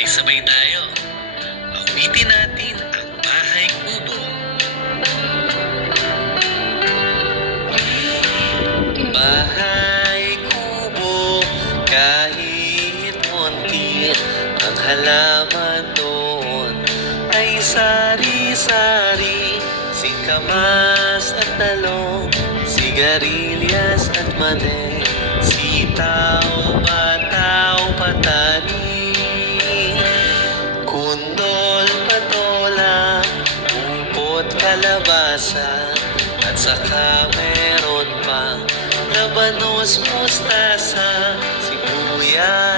Sabay-sabay tayo. Awitin natin ang Bahay Kubo. Bahay kubo, kahit konti ang halaman doon ay sari-sari, singkamas at talong, sigarilyas at mani, sitaw, bataw, patani, kundol, patola, umpot, kalabasa, at saka meron pang labanos, mustasa, sibuyas,